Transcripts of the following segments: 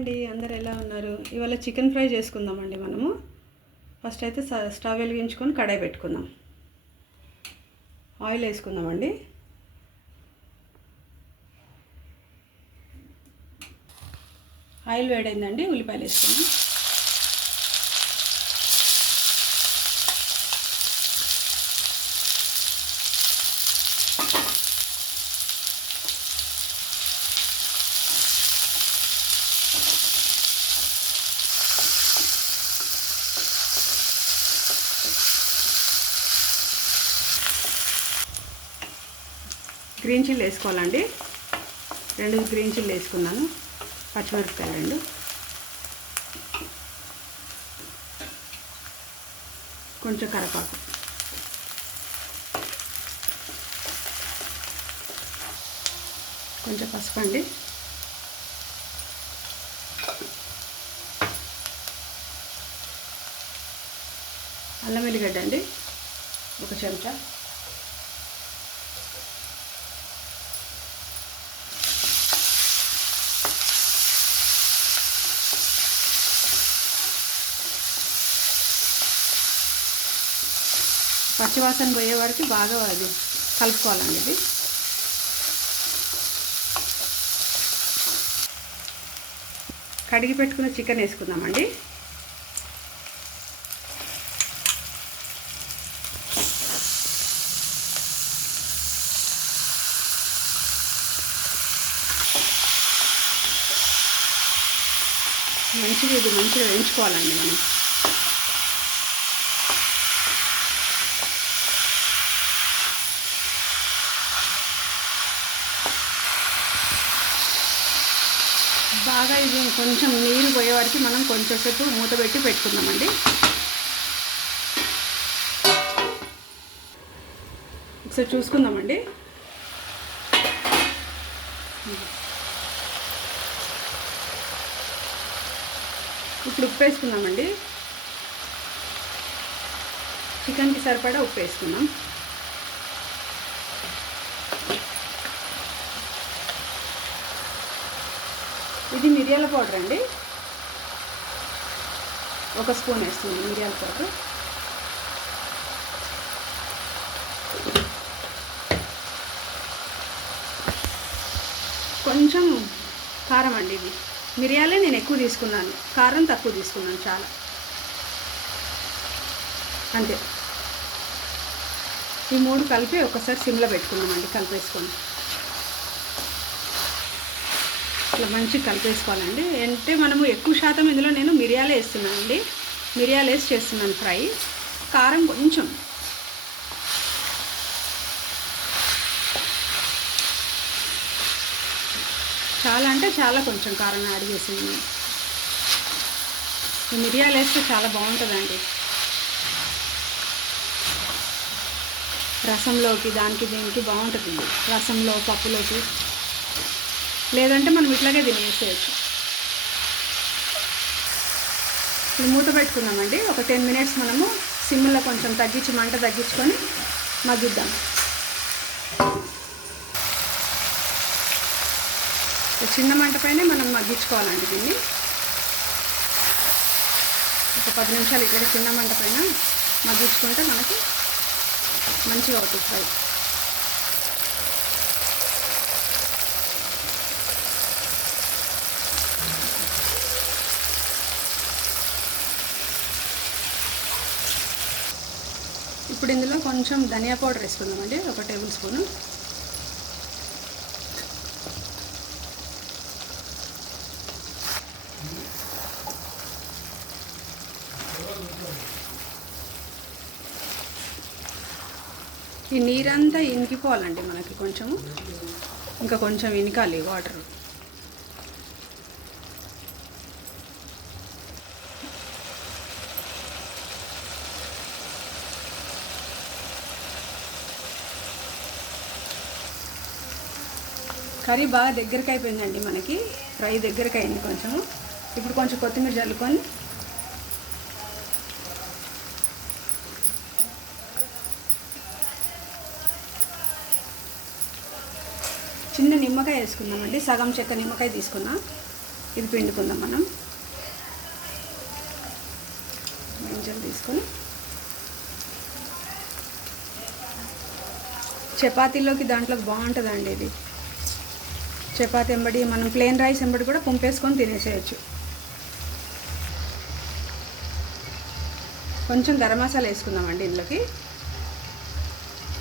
అండి అందరు ఎలా ఉన్నారు? ఇవాళ చికెన్ ఫ్రై చేసుకుందామండి. మనము ఫస్ట్ అయితే స్టవ్ వెలిగించుకొని కడాయి పెట్టుకుందాం. ఆయిల్ వేసుకుందామండి. ఆయిల్ వేడైందండి, ఉల్లిపాయలు వేసుకుందాం. గ్రీన్ చిల్లీ వేసుకోవాలండి. 2 గ్రీన్ చిల్లీ వేసుకున్నాను. పచ్చిమిరపకాయలు 2, కొంచెం కరివేపాకు, కొంచెం పసుపు అండి, అల్లం వెల్లిగడ్డ అండి 1 చెంచా, పచ్చివాసన పోయే వరకు బాగా అది కలుపుకోవాలండి. ఇది కడిగి పెట్టుకున్న చికెన్ వేసుకుందామండి. మంచిగా వేయించుకోవాలండి మనం. బాగా ఇది కొంచెం నీరు పోయే వరకు మనం కొంచెంసేపు మూత పెట్టి పెట్టుకుందామండి. ఒకసారి చూసుకుందామండి. ఇప్పుడు ఉప్పు వేసుకుందామండి. చికెన్కి సరిపడా ఉప్పు వేసుకుందాం. ఇది మిరియాల పౌడర్ అండి, 1 స్పూన్ వేస్తున్నాం మిరియాల పౌడర్. కొంచెం కారం అండి. ఇది మిరియాలే నేను ఎక్కువ తీసుకున్నాను, కారం తక్కువ తీసుకున్నాను చాలా, అంతే. ఈ 3 కలిపి ఒకసారి సిమ్లో పెట్టుకున్నామండి. కలిపేసుకొని ఇట్లా మంచిగా కలిపేసుకోవాలండి. అంటే మనము ఎక్కువ శాతం ఇందులో నేను మిరియాలే వేస్తున్నాను అండి. మిరియాలు వేసి చేస్తున్నాను ఫ్రై. కారం కొంచెం, చాలా అంటే చాలా కొంచెం కారం యాడ్ చేసింది. ఈ మిరియాలు వేస్తే చాలా బాగుంటుందండి. రసంలోకి దానికి దీనికి బాగుంటుంది. రసంలో, పప్పులోకి, లేదంటే మనం ఇట్లాగే తినేసేయచ్చు. ఇప్పుడు మూత పెట్టుకుందామండి. ఒక 10 మినిట్స్ మనము సిమ్లో కొంచెం తగ్గించి మంట తగ్గించుకొని మగ్గిద్దాం. చిన్న మంట పైనే మనం మగ్గించుకోవాలండి దీన్ని. ఒక 10 నిమిషాలు ఇట్లా చిన్న మంట పైన మగ్గించుకుంటే మనకి మంచిగా అవుతుంది ఫ్రై. ఇప్పుడు ఇందులో కొంచెం ధనియా పౌడర్ వేసుకుందామండి, 1 టేబుల్ స్పూను. ఈ నీరంతా ఇనికిపోవాలండి మనకి. కొంచెము ఇంకా కొంచెం ఇనకాలి వాటర్. కర్రీ బాగా దగ్గరికి అయిపోయిందండి మనకి. ఫ్రై దగ్గరికి అయింది కొంచెము. ఇప్పుడు కొంచెం కొత్తిమీర చల్లుకొని చిన్న నిమ్మకాయ వేసుకుందామండి. సగం చెక్క నిమ్మకాయ తీసుకున్నా. ఇది పిండుకుందాం మనం. మెంజలు తీసుకొని చపాతీలోకి దాంట్లోకి బాగుంటుందండి ఇది. చపాతీ ఎంబడి మనం ప్లెయిన్ రైస్ ఎంబడి కూడా పుంపేసుకొని తినేసేయచ్చు. కొంచెం గరం మసాలా వేసుకుందామండి ఇందులోకి.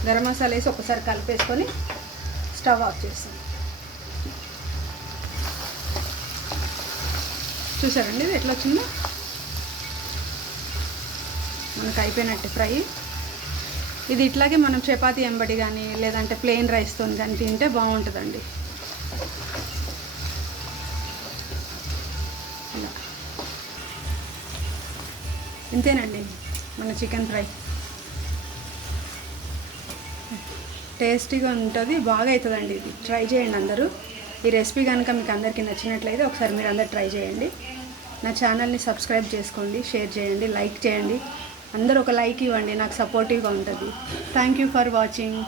గరం మసాలా వేసి ఒకసారి కలిపేసుకొని స్టవ్ ఆఫ్ చేస్తాం. చూసారండి ఇది ఎట్లా వచ్చిందో? మనకు అయిపోయినట్టు ఫ్రై. ఇది ఇట్లాగే మనం చపాతీ ఎంబడి కానీ లేదంటే ప్లెయిన్ రైస్తో కానీ తింటే బాగుంటుందండి. ఇలా ఇంతేనండి మన చికెన్ ఫ్రై. టేస్టీగా ఉంటుంది, బాగా అవుతుందండి. ఇది ట్రై చేయండి అందరూ. ఈ రెసిపీ కనుక మీకు అందరికీ నచ్చినట్లయితే ఒకసారి మీరు అందరు ట్రై చేయండి. నా ఛానల్ని సబ్స్క్రైబ్ చేసుకోండి, షేర్ చేయండి, లైక్ చేయండి. అందరూ ఒక లైక్ ఇవ్వండి, నాకు సపోర్టివ్గా ఉంటుంది. Thank you for watching.